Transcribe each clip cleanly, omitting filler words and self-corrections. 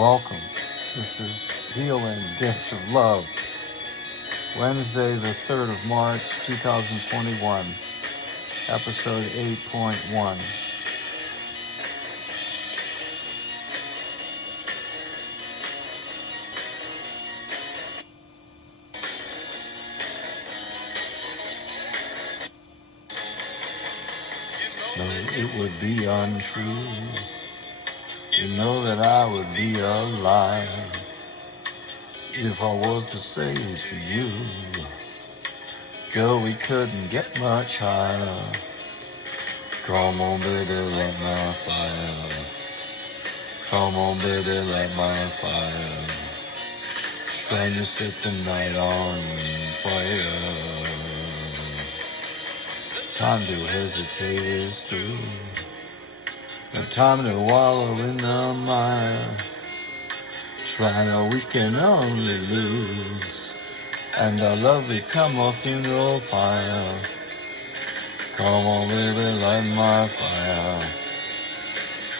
Welcome. This is Healing Gifts of Love, Wednesday, the 3rd of March, 2021, episode 8.1. No, it would be untrue. You know that I would be a lie if I was to say to you, girl, we couldn't get much higher. Come on, baby, light my fire. Come on, baby, light my fire. Trying to set the night on fire. Time to hesitate is through. No time to wallow in the mire. Trying we can only lose. And our love become a funeral pyre. Come on, baby, light my fire.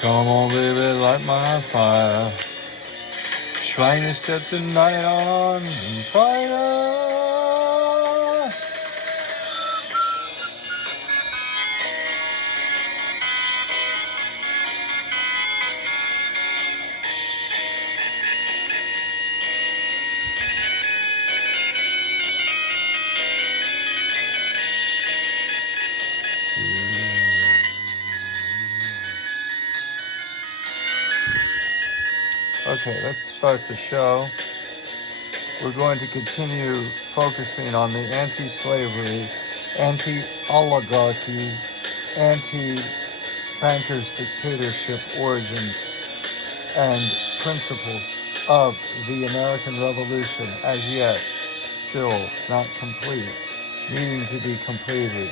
Come on, baby, light my fire. Trying to set the night on fire. Okay, let's start the show. We're going to continue focusing on the anti-slavery, anti-oligarchy, anti-bankers dictatorship origins and principles of the American Revolution, as yet still not complete, needing to be completed,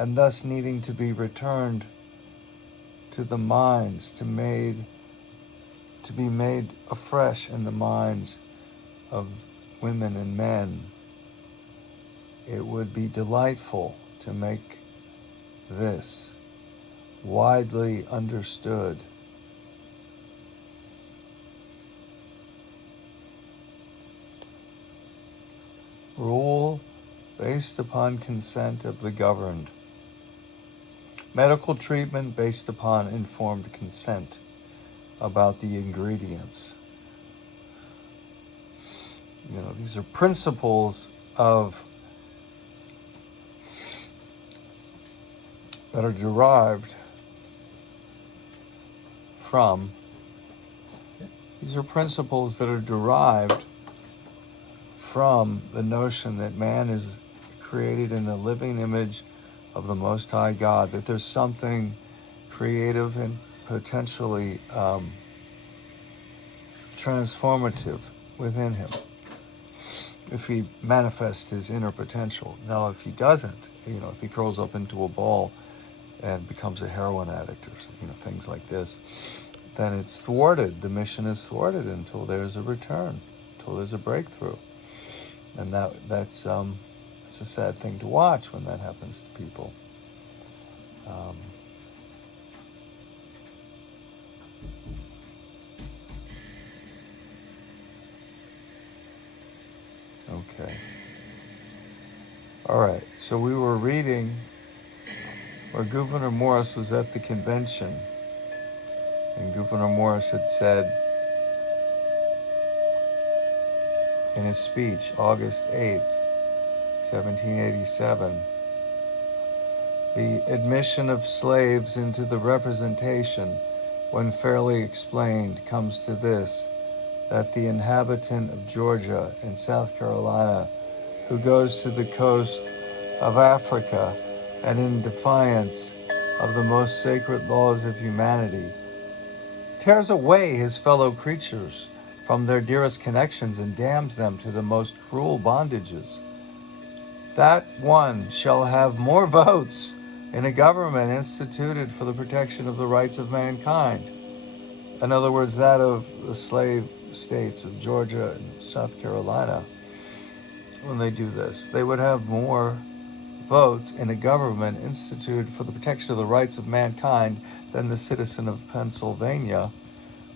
and thus needing to be returned to the minds, to be made afresh in the minds of women and men. It would be delightful to make this widely understood. Rule based upon consent of the governed. Medical treatment based upon informed consent about the ingredients. You know, these are principles that are derived from the notion that man is created in the living image of the Most High God, that there's something creative and potentially transformative within him if he manifests his inner potential. Now, if he doesn't, if he curls up into a ball and becomes a heroin addict or things like this, then it's thwarted. The mission is thwarted until there's a return, until there's a breakthrough. And that's it's a sad thing to watch when that happens to people. Okay. All right. So we were reading where Gouverneur Morris was at the convention, and Gouverneur Morris had said in his speech, August 8th, 1787, the admission of slaves into the representation, when fairly explained, comes to this, that the inhabitant of Georgia and South Carolina who goes to the coast of Africa and in defiance of the most sacred laws of humanity, tears away his fellow creatures from their dearest connections and damns them to the most cruel bondages, that one shall have more votes in a government instituted for the protection of the rights of mankind. In other words, that of the slave states of Georgia and South Carolina. When they do this, they would have more votes in a government instituted for the protection of the rights of mankind than the citizen of Pennsylvania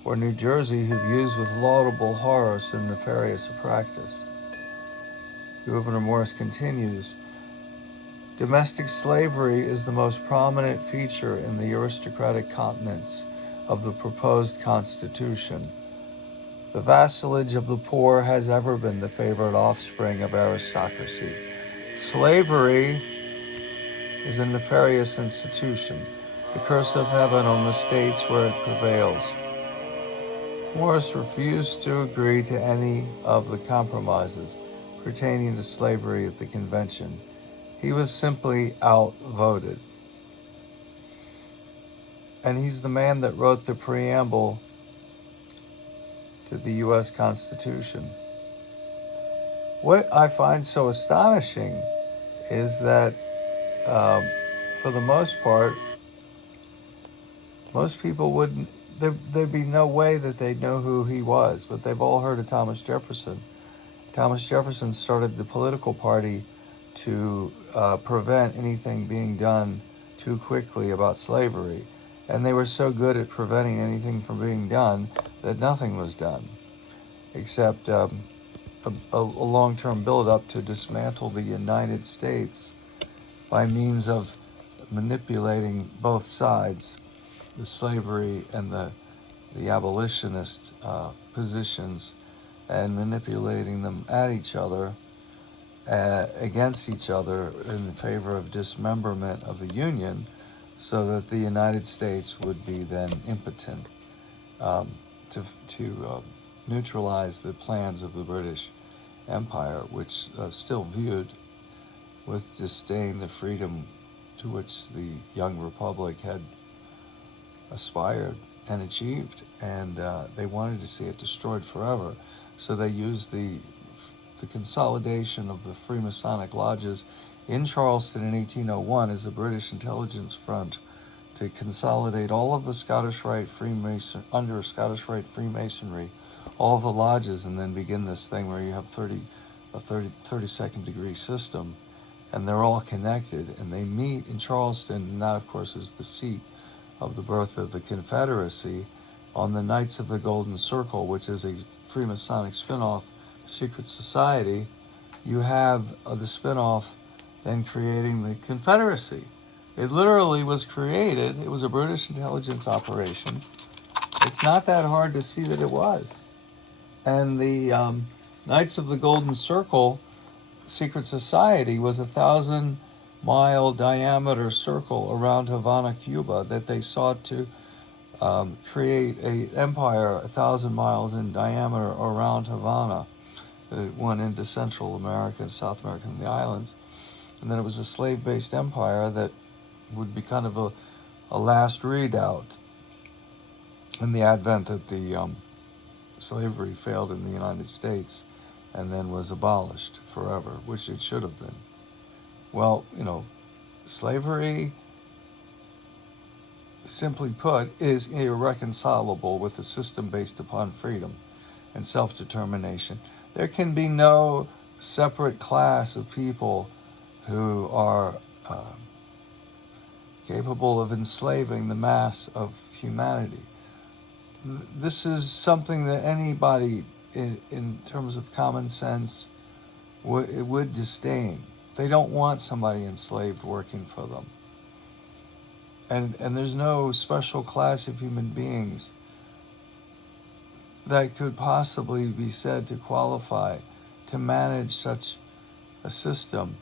or New Jersey who views with laudable horror so nefarious a practice. Gouverneur Morris continues, domestic slavery is the most prominent feature in the aristocratic continents of the proposed Constitution. The vassalage of the poor has ever been the favorite offspring of aristocracy. Slavery is a nefarious institution, the curse of heaven on the states where it prevails. Morris refused to agree to any of the compromises pertaining to slavery at the convention. He was simply outvoted. And he's the man that wrote the preamble to the U.S. Constitution. What I find so astonishing is that, for the most part, most people wouldn't, there'd be no way that they'd know who he was, but they've all heard of Thomas Jefferson. Thomas Jefferson started the political party to prevent anything being done too quickly about slavery. And they were so good at preventing anything from being done that nothing was done, except a long-term build-up to dismantle the United States by means of manipulating both sides, the slavery and the abolitionist positions, and manipulating them at each other, against each other in favor of dismemberment of the Union, so that the United States would be then impotent to neutralize the plans of the British Empire, which still viewed with disdain the freedom to which the young republic had aspired and achieved, and they wanted to see it destroyed forever. So they used the consolidation of the Freemasonic lodges in Charleston in 1801 as a British intelligence front to consolidate all of the Scottish Rite under Scottish Rite Freemasonry, all of the lodges, and then begin this thing where you have a 32nd degree system, and they're all connected, and they meet in Charleston, and that, of course, is the seat of the birth of the Confederacy, on the Knights of the Golden Circle, which is a Freemasonic spin-off secret society. You have the spin-off then creating the Confederacy. It literally was created. It was a British intelligence operation. It's not that hard to see that it was. And the Knights of the Golden Circle secret society was a 1,000-mile diameter circle around Havana, Cuba, that they sought to create an empire 1,000 miles in diameter around Havana. It went into Central America and South America and the islands. And then it was a slave-based empire that would be kind of a last redoubt in the advent that the slavery failed in the United States and then was abolished forever, which it should have been. Well, slavery, simply put, is irreconcilable with a system based upon freedom and self-determination. There can be no separate class of people who are capable of enslaving the mass of humanity. This is something that anybody, in terms of common sense, would disdain. They don't want somebody enslaved working for them. And there's no special class of human beings that could possibly be said to qualify to manage such a system,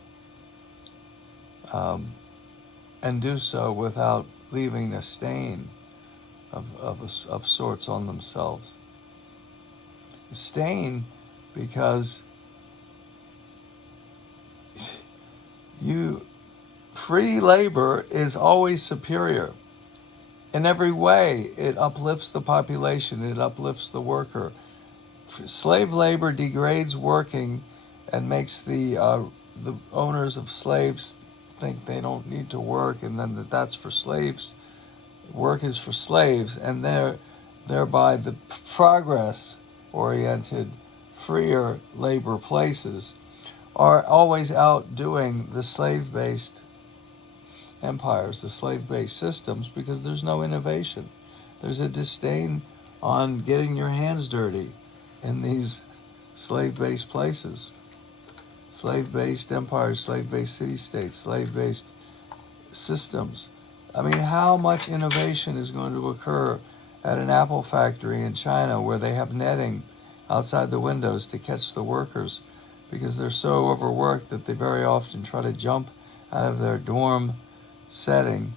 and do so without leaving a stain of sorts on themselves. A stain because free labor is always superior. In every way, it uplifts the population, it uplifts the worker. Slave labor degrades working and makes the owners of slaves think they don't need to work, and then that's for slaves. Work is for slaves, and thereby the progress-oriented, freer labor places are always outdoing the slave-based empires, the slave-based systems, because there's no innovation. There's a disdain on getting your hands dirty in these slave-based places. Slave-based empires, slave-based city-states, slave-based systems. I mean, how much innovation is going to occur at an apple factory in China where they have netting outside the windows to catch the workers because they're so overworked that they very often try to jump out of their dorm setting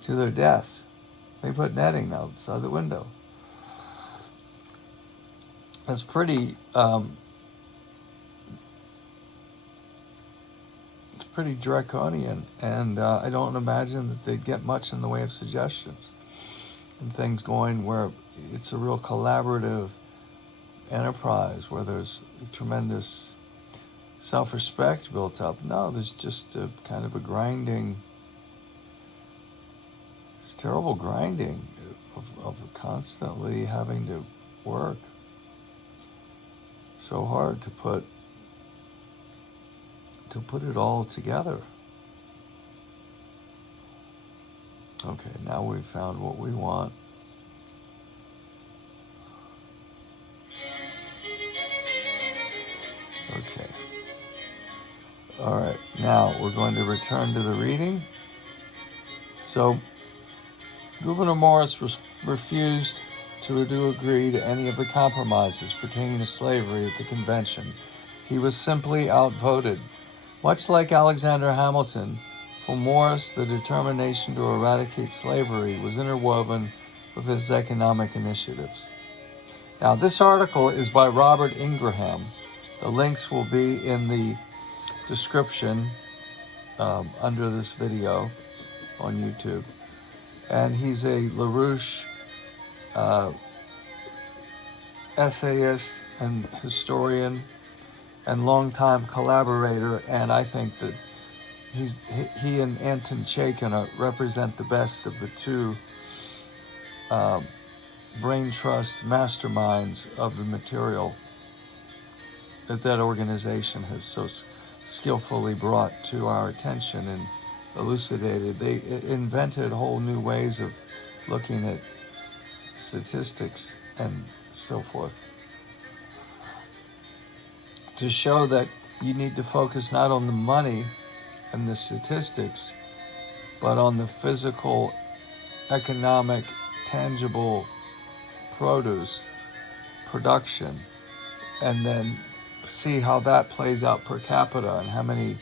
to their deaths. They put netting outside the window. It's pretty draconian, and I don't imagine that they'd get much in the way of suggestions and things going where it's a real collaborative enterprise where there's tremendous self-respect built up. No, there's just a kind of a grinding, it's terrible grinding of constantly having to work so hard to put it all together. Okay, now we've found what we want. Okay. All right, now we're going to return to the reading. So, Gouverneur Morris refused to agree to any of the compromises pertaining to slavery at the convention. He was simply outvoted. Much like Alexander Hamilton, for Morris, the determination to eradicate slavery was interwoven with his economic initiatives. Now, this article is by Robert Ingraham. The links will be in the description under this video on YouTube. And he's a LaRouche essayist and historian and longtime collaborator, and I think that he and Anton Chaikin represent the best of the two brain trust masterminds of the material that organization has so skillfully brought to our attention and elucidated. They invented whole new ways of looking at statistics and so forth to show that you need to focus not on the money and the statistics, but on the physical, economic, tangible produce, production, and then see how that plays out per capita and how many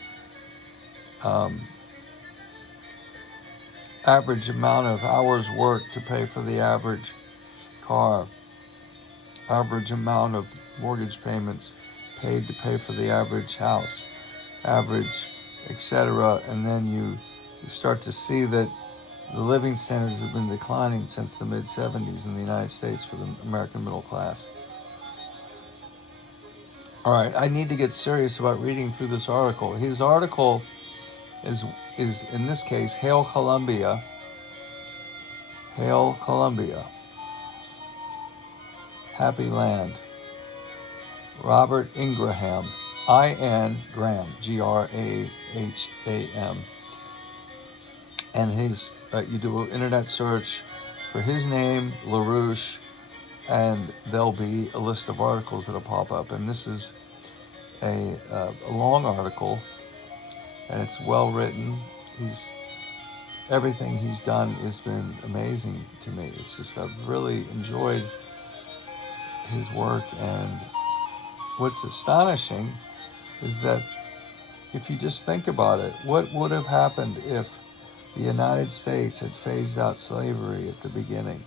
average amount of hours worked to pay for the average car, average amount of mortgage payments paid to pay for the average house, average, etc. And then you start to see that the living standards have been declining since the mid-70s in the United States for the American middle class. All right, I need to get serious about reading through this article. His article is in this case, Hail Columbia. Hail Columbia. Happy Land. Robert Ingraham. I-N Graham. Graham. And his, you do an internet search for his name, LaRouche, and there'll be a list of articles that'll pop up. And this is a long article, and it's well written. Everything he's done has been amazing to me. It's just, I've really enjoyed his work, and what's astonishing is that if you just think about it, what would have happened if the United States had phased out slavery at the beginning?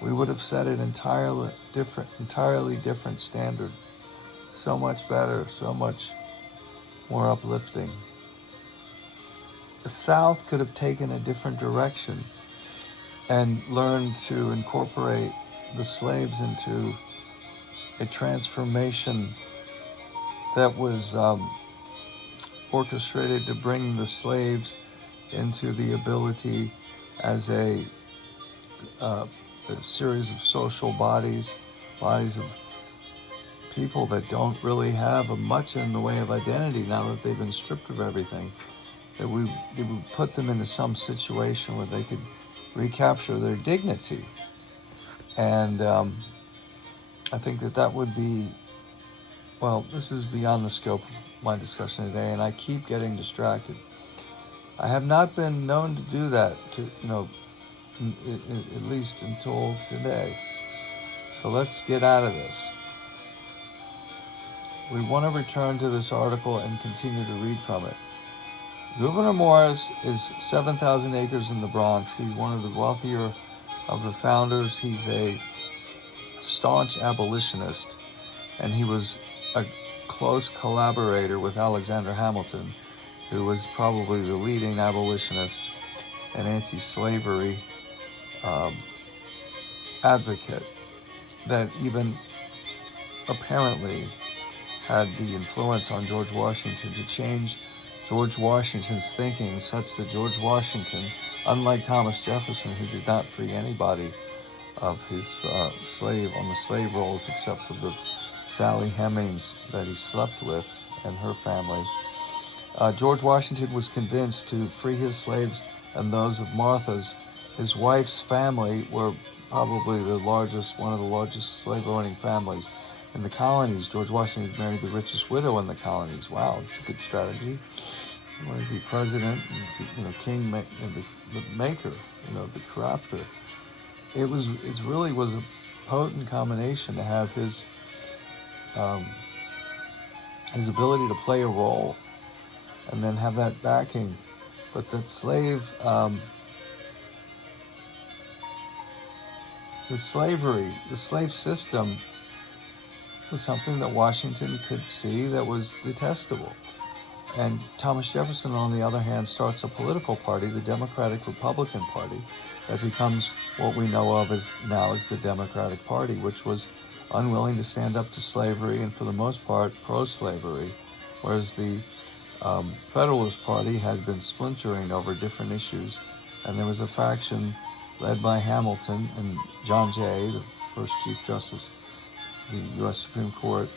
We would have set an entirely different standard. So much better, so much more uplifting. The South could have taken a different direction and learned to incorporate the slaves into a transformation that was orchestrated to bring the slaves into the ability as a series of social bodies of people that don't really have much in the way of identity now that they've been stripped of everything, that we would put them into some situation where they could recapture their dignity. And I think that would be, well, this is beyond the scope of my discussion today, and I keep getting distracted. I have not been known to do that, at least until today. So let's get out of this. We want to return to this article and continue to read from it. Gouverneur Morris is 7,000 acres in the Bronx. He's one of the wealthier of the founders. He's a staunch abolitionist, and he was a close collaborator with Alexander Hamilton, who was probably the leading abolitionist and anti-slavery advocate that even apparently had the influence on George Washington to change George Washington's thinking such that George Washington, unlike Thomas Jefferson, who did not free anybody of his slave rolls except for the Sally Hemings that he slept with and her family, George Washington was convinced to free his slaves and those of Martha's. His wife's family were probably one of the largest slave-owning families in the colonies. George Washington married the richest widow in the colonies. Wow, it's a good strategy. He wanted to be president, and, king, and the maker, the crafter. It really was a potent combination to have his ability to play a role, and then have that backing. But that slave system was something that Washington could see that was detestable. And Thomas Jefferson, on the other hand, starts a political party, the Democratic Republican Party, that becomes what we know of now as the Democratic Party, which was unwilling to stand up to slavery and for the most part pro-slavery, whereas the Federalist Party had been splintering over different issues, and there was a faction led by Hamilton and John Jay, the first Chief Justice of the U.S. Supreme Court,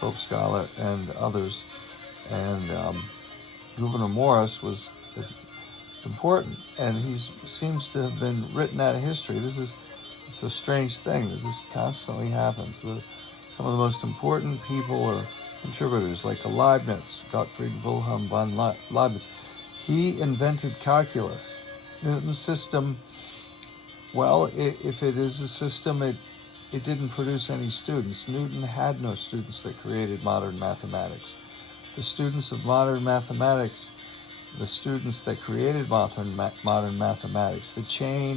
Phillip Schuyler, and others. And Gouverneur Morris was important, and he seems to have been written out of history. It's a strange thing that this constantly happens. Some of the most important people are contributors, like Leibniz, Gottfried Wilhelm von Leibniz. He invented calculus. Newton's system, well, if it is a system, it didn't produce any students. Newton had no students that created modern mathematics. The students of modern mathematics, the students that created modern mathematics, the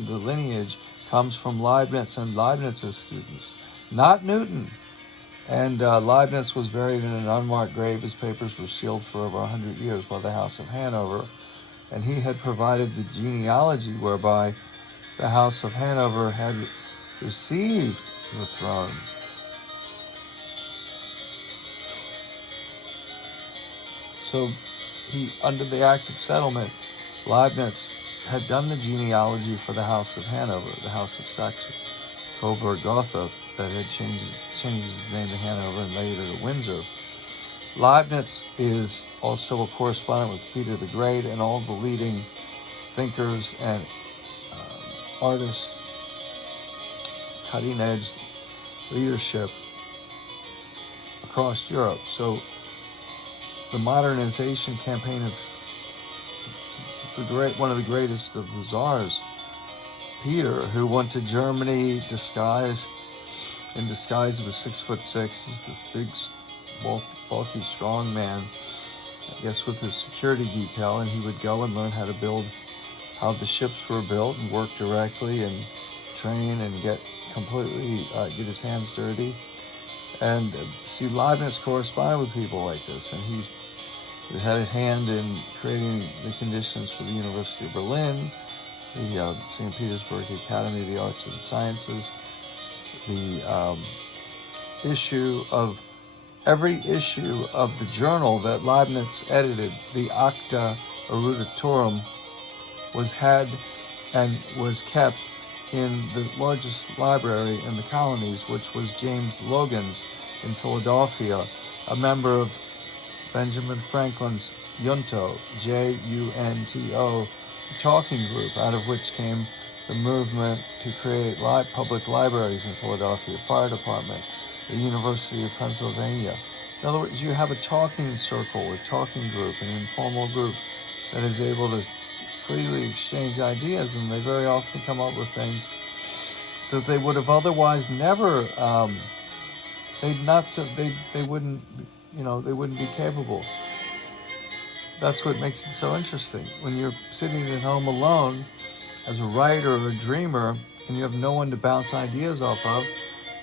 lineage comes from Leibniz and Leibniz's students, not Newton. And Leibniz was buried in an unmarked grave. His papers were sealed for over 100 years by the House of Hanover, and he had provided the genealogy whereby the House of Hanover had received the throne. So under the Act of Settlement, Leibniz had done the genealogy for the House of Hanover, the House of Saxe-Coburg-Gotha, that had changed his name to Hanover and later to Windsor. Leibniz is also a correspondent with Peter the Great and all the leading thinkers and artists, cutting-edge leadership across Europe. So the modernization campaign of one of the greatest of the czars, Peter, who went to Germany in disguise. He was 6'6". He's this big, bulky, strong man, I guess, with his security detail, and he would go and learn how the ships were built and work directly and train and get his hands dirty. And see, Leibniz corresponded with people like this, and he had a hand in creating the conditions for the University of Berlin, the St. Petersburg Academy of the Arts and Sciences, the every issue of the journal that Leibniz edited, the Acta Eruditorum, was kept in the largest library in the colonies, which was James Logan's in Philadelphia, a member of Benjamin Franklin's Junto, Junto, talking group, out of which came the movement to create public libraries in Philadelphia, fire department, the University of Pennsylvania. In other words, you have a talking circle, a talking group, an informal group that is able to freely exchange ideas, and they very often come up with things that they would have otherwise never, they wouldn't, they wouldn't be capable. That's what makes it so interesting. When you're sitting at home alone as a writer or a dreamer, and you have no one to bounce ideas off of,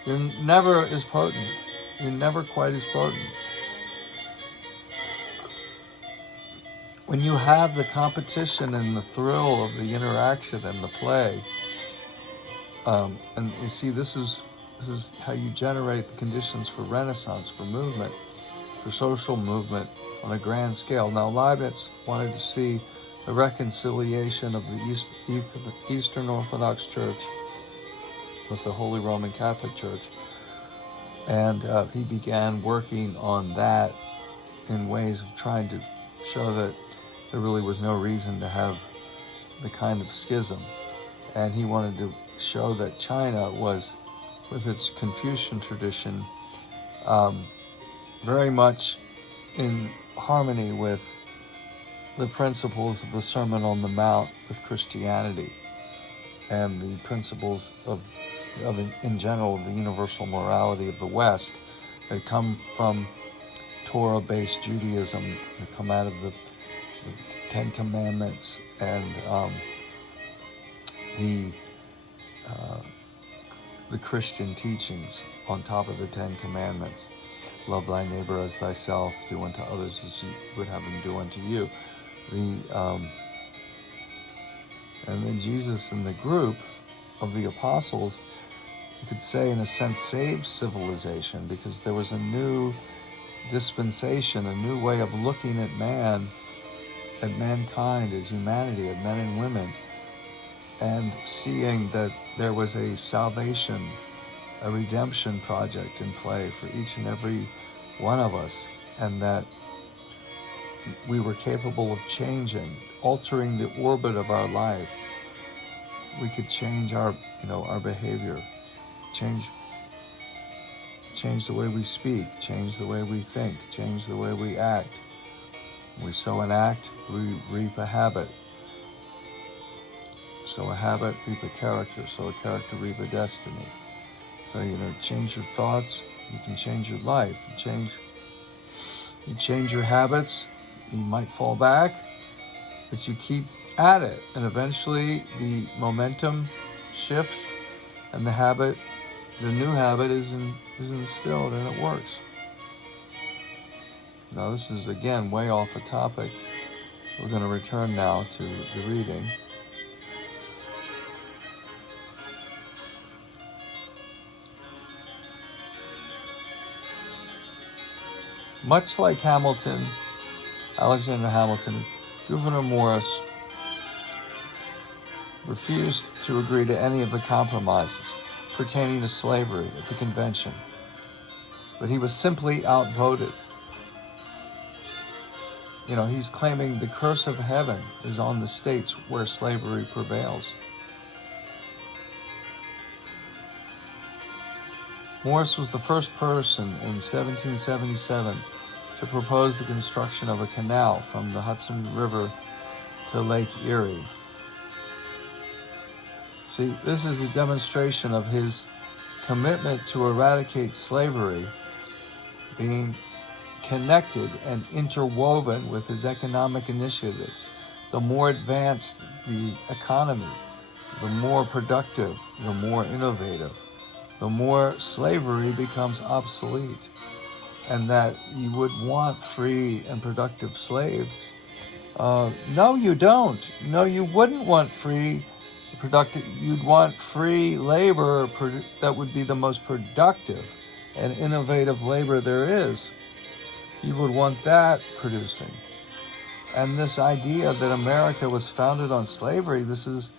you're never as potent. You're never quite as potent. When you have the competition and the thrill of the interaction and the play, and you see, this is how you generate the conditions for Renaissance, for movement, for social movement on a grand scale. Now, Leibniz wanted to see the reconciliation of the Eastern Orthodox Church with the Holy Roman Catholic Church, and he began working on that in ways of trying to show that there really was no reason to have the kind of schism. And he wanted to show that China was, with its Confucian tradition, very much in harmony with the principles of the Sermon on the Mount with Christianity, and the principles of in general, the universal morality of the West that come from Torah-based Judaism, that come out of the Ten Commandments and the Christian teachings on top of the Ten Commandments. Love thy neighbor as thyself, do unto others as you would have them do unto you. And then Jesus and the group of the apostles, you could say in a sense, saved civilization, because there was a new dispensation, a new way of looking at man, at mankind, at humanity, at men and women, and seeing that there was a salvation, a redemption project in play for each and every one of us, and that we were capable of changing, altering the orbit of our life. We could change our behavior, change the way we speak, change the way we think, change the way we act. We sow an act, we reap a habit. Sow a habit, reap a character. Sow a character, reap a destiny. So, change your thoughts, you can change your life. You change your habits, you might fall back, but you keep at it. And eventually the momentum shifts and the new habit is instilled, and it works. Now, this is, again, way off a topic. We're going to return now to the reading. Much like Alexander Hamilton, Gouverneur Morris refused to agree to any of the compromises pertaining to slavery at the convention, but he was simply outvoted. He's claiming the curse of heaven is on the states where slavery prevails. Morris was the first person in 1777 to propose the construction of a canal from the Hudson River to Lake Erie. See, this is a demonstration of his commitment to eradicate slavery being connected and interwoven with his economic initiatives. The more advanced the economy, the more productive, the more innovative, the more slavery becomes obsolete. And that you would want free and productive slaves. No, you don't. No, you wouldn't want free, productive. You'd want free labor that would be the most productive and innovative labor there is. You would want that producing. And this idea that America was founded on slavery, this is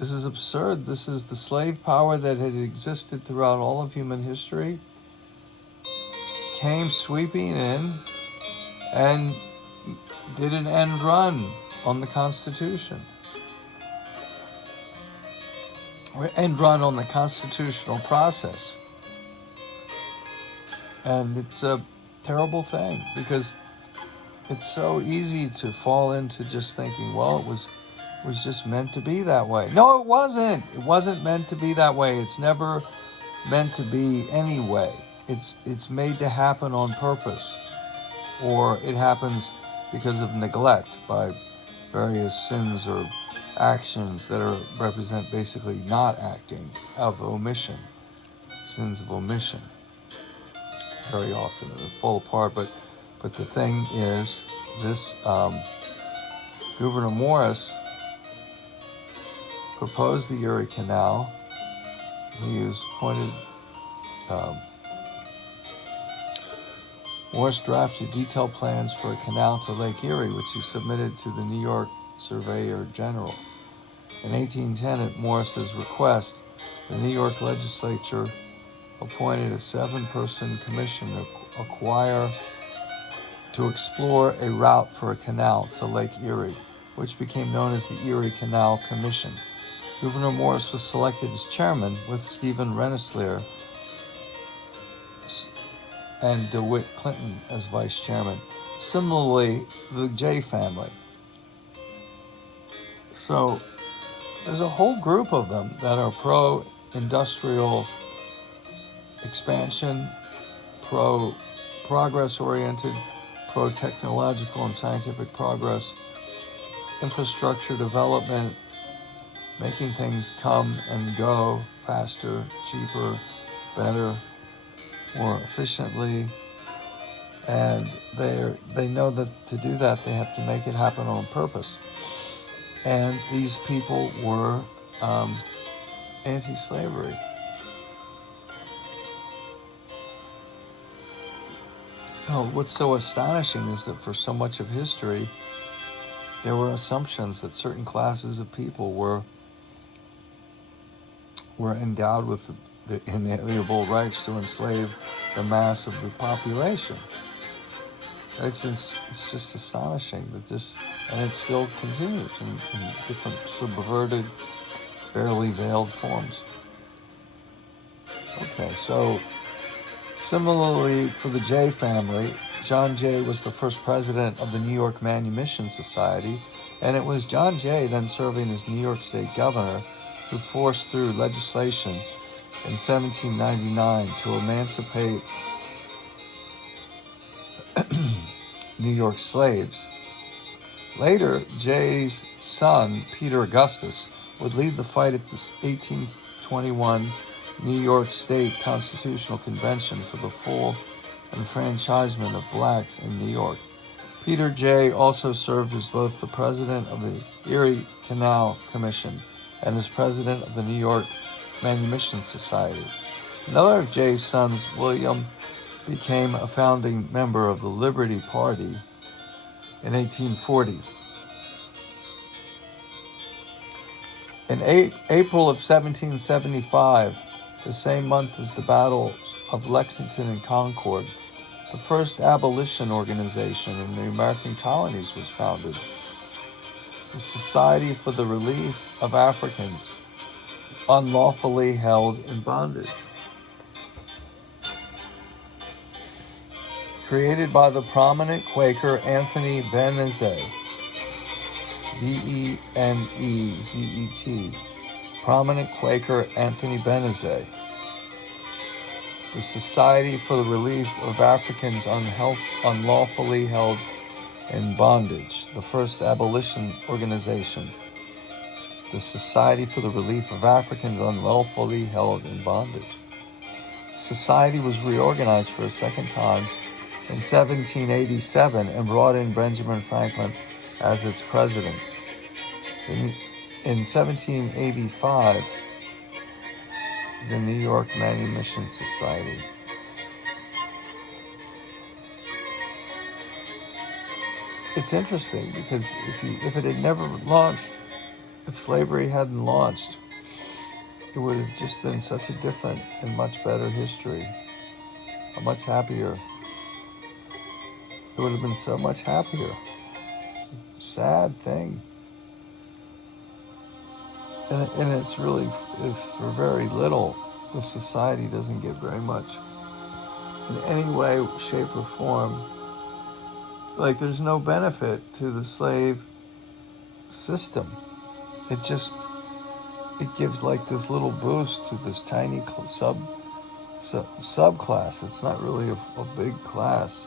absurd. This is the slave power that had existed throughout all of human history. came sweeping in and did an end run on the Constitution. Or end run on the constitutional process. And it's a terrible thing because it's so easy to fall into just thinking, well, it was just meant to be that way. No, it wasn't. It wasn't meant to be that way. It's never meant to be anyway. It's made to happen on purpose, or it happens because of neglect by various sins or actions that represent basically not acting, of omission, sins of omission. Very often they fall apart, but the thing is, this Gouverneur Morris proposed the Erie Canal. He was appointed. Morris drafted detailed plans for a canal to Lake Erie, which he submitted to the New York Surveyor General. In 1810, at Morris's request, the New York legislature appointed a 7-person commission to explore a route for a canal to Lake Erie, which became known as the Erie Canal Commission. Gouverneur Morris was selected as chairman, with Stephen Rensselaer and DeWitt Clinton as vice chairman. Similarly, the Jay family. So there's a whole group of them that are pro-industrial expansion, pro-progress-oriented, pro-technological and scientific progress, infrastructure development, making things come and go faster, cheaper, better, more efficiently. And they know that to do that, they have to make it happen on purpose. And these people were anti-slavery. Oh, what's so astonishing is that for so much of history, there were assumptions that certain classes of people were endowed with the inalienable rights to enslave the mass of the population. It's just astonishing that this, and it still continues in different subverted, barely veiled forms. Okay, so similarly for the Jay family, John Jay was the first president of the New York Manumission Society, and it was John Jay, then serving as New York State governor, who forced through legislation in 1799 to emancipate New York slaves. Later, Jay's son, Peter Augustus, would lead the fight at the 1821 New York State Constitutional Convention for the full enfranchisement of blacks in New York. Peter Jay also served as both the president of the Erie Canal Commission and as president of the New York Manumission Society. Another of Jay's sons, William, became a founding member of the Liberty Party in 1840. In April of 1775, the same month as the battles of Lexington and Concord, the first abolition organization in the American colonies was founded, the Society for the Relief of Africans Unlawfully Held in Bondage. Created by the prominent Quaker Anthony Benezet, Benezet, prominent Quaker Anthony Benezet. The Society for the Relief of Africans Unlawfully Held in Bondage, the first abolition organization. The Society for the Relief of Africans Unlawfully Held in Bondage. The society was reorganized for a second time in 1787 and brought in Benjamin Franklin as its president. In 1785, the New York Manumission Society. It's interesting because if it had never launched, if slavery hadn't launched, it would have just been such a different and much better history, a much happier It would have been so much happier. It's a sad thing. And it's really, if for very little, the society doesn't get very much in any way, shape, or form. Like, there's no benefit to the slave system. It gives like this little boost to this tiny subclass. It's not really a big class,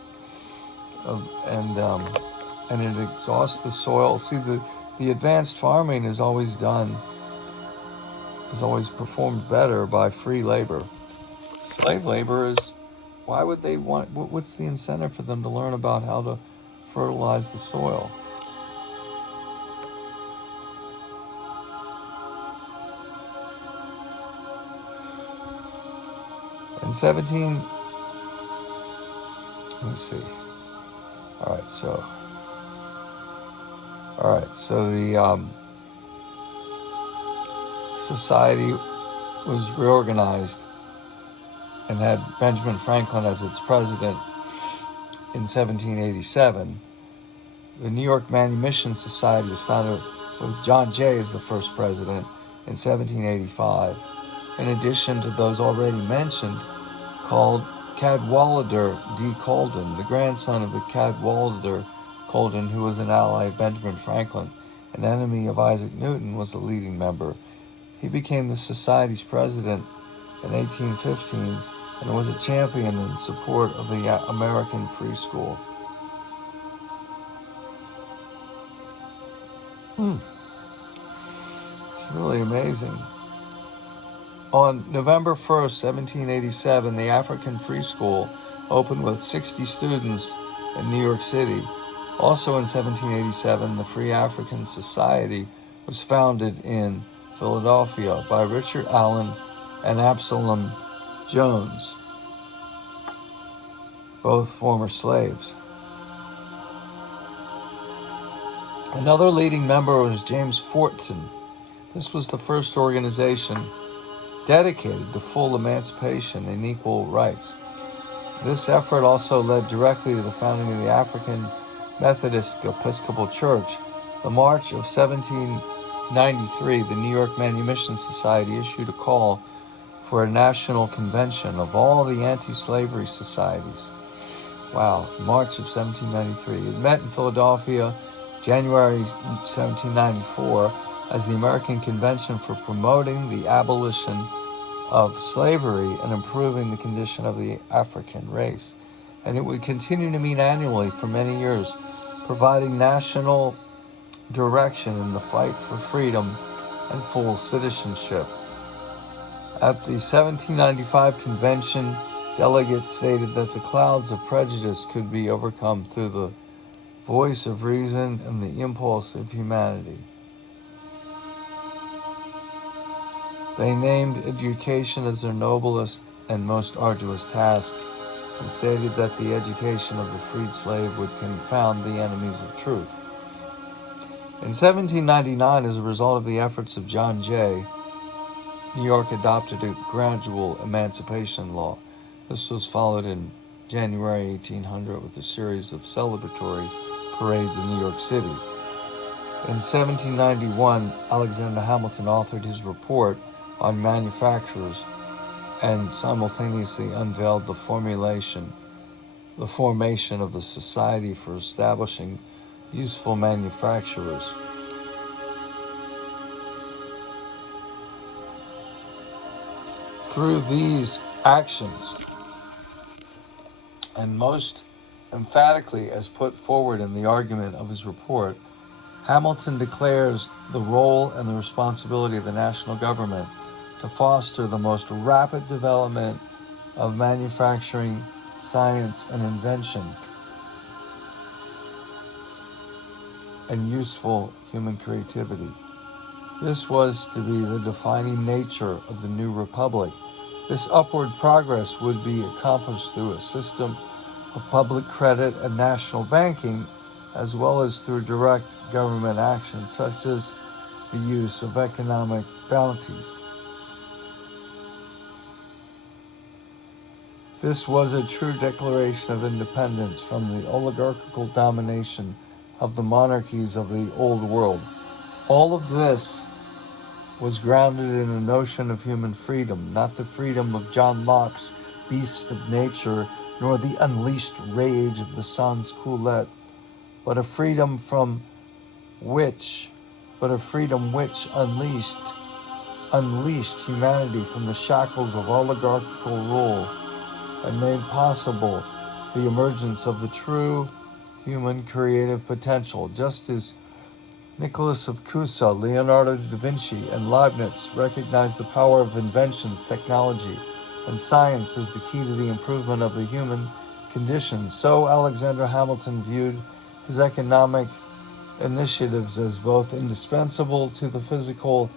and it exhausts the soil. See, the advanced farming is always performed better by free labor. Slave labor is, why would they want? What's the incentive for them to learn about how to fertilize the soil? In 17, let me see. All right, so the society was reorganized and had Benjamin Franklin as its president in 1787. The New York Manumission Society was founded with John Jay as the first president in 1785. In addition to those already mentioned, called Cadwallader D. Colden, the grandson of the Cadwallader Colden, who was an ally of Benjamin Franklin, an enemy of Isaac Newton, was a leading member. He became the society's president in 1815 and was a champion in support of the American Free School. It's really amazing. On November 1st, 1787, the African Free School opened with 60 students in New York City. Also in 1787, the Free African Society was founded in Philadelphia by Richard Allen and Absalom Jones, both former slaves. Another leading member was James Forten. This was the first organization dedicated to full emancipation and equal rights. This effort also led directly to the founding of the African Methodist Episcopal Church. The March of 1793, the New York Manumission Society issued a call for a national convention of all the anti-slavery societies. Wow, March of 1793. It met in Philadelphia, January 1794, as the American Convention for Promoting the Abolition of Slavery and Improving the Condition of the African Race. And it would continue to meet annually for many years, providing national direction in the fight for freedom and full citizenship. At the 1795 convention, delegates stated that the clouds of prejudice could be overcome through the voice of reason and the impulse of humanity. They named education as their noblest and most arduous task, and stated that the education of the freed slave would confound the enemies of truth. In 1799, as a result of the efforts of John Jay, New York adopted a gradual emancipation law. This was followed in January 1800 with a series of celebratory parades in New York City. In 1791, Alexander Hamilton authored his report on manufacturers and simultaneously unveiled the formation of the Society for Establishing Useful Manufacturers. Through these actions, and most emphatically as put forward in the argument of his report, Hamilton declares the role and the responsibility of the national government to foster the most rapid development of manufacturing, science, and invention, and useful human creativity. This was to be the defining nature of the new republic. This upward progress would be accomplished through a system of public credit and national banking, as well as through direct government action, such as the use of economic bounties. This was a true declaration of independence from the oligarchical domination of the monarchies of the old world. All of this was grounded in a notion of human freedom, not the freedom of John Locke's beast of nature, nor the unleashed rage of the sans culotte, but a freedom which unleashed humanity from the shackles of oligarchical rule and made possible the emergence of the true human creative potential, just as Nicholas of Cusa, Leonardo da Vinci, and Leibniz recognized the power of inventions, technology, and science as the key to the improvement of the human condition. So Alexander Hamilton viewed his economic initiatives as both indispensable to the physical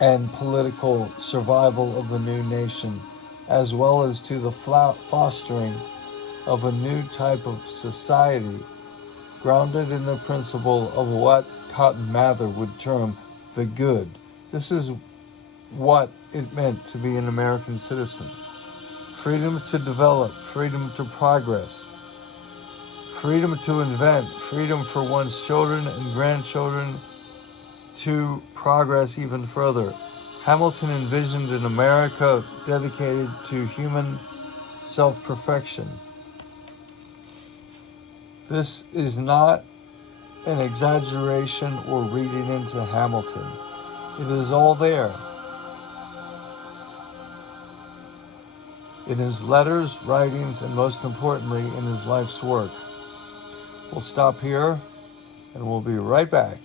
and political survival of the new nation, as well as to the fostering of a new type of society grounded in the principle of what Cotton Mather would term the good. This is what it meant to be an American citizen. Freedom to develop, freedom to progress, freedom to invent, freedom for one's children and grandchildren to progress even further. Hamilton envisioned an America dedicated to human self-perfection. This is not an exaggeration or reading into Hamilton. It is all there. In his letters, writings, and most importantly, in his life's work. We'll stop here, and we'll be right back.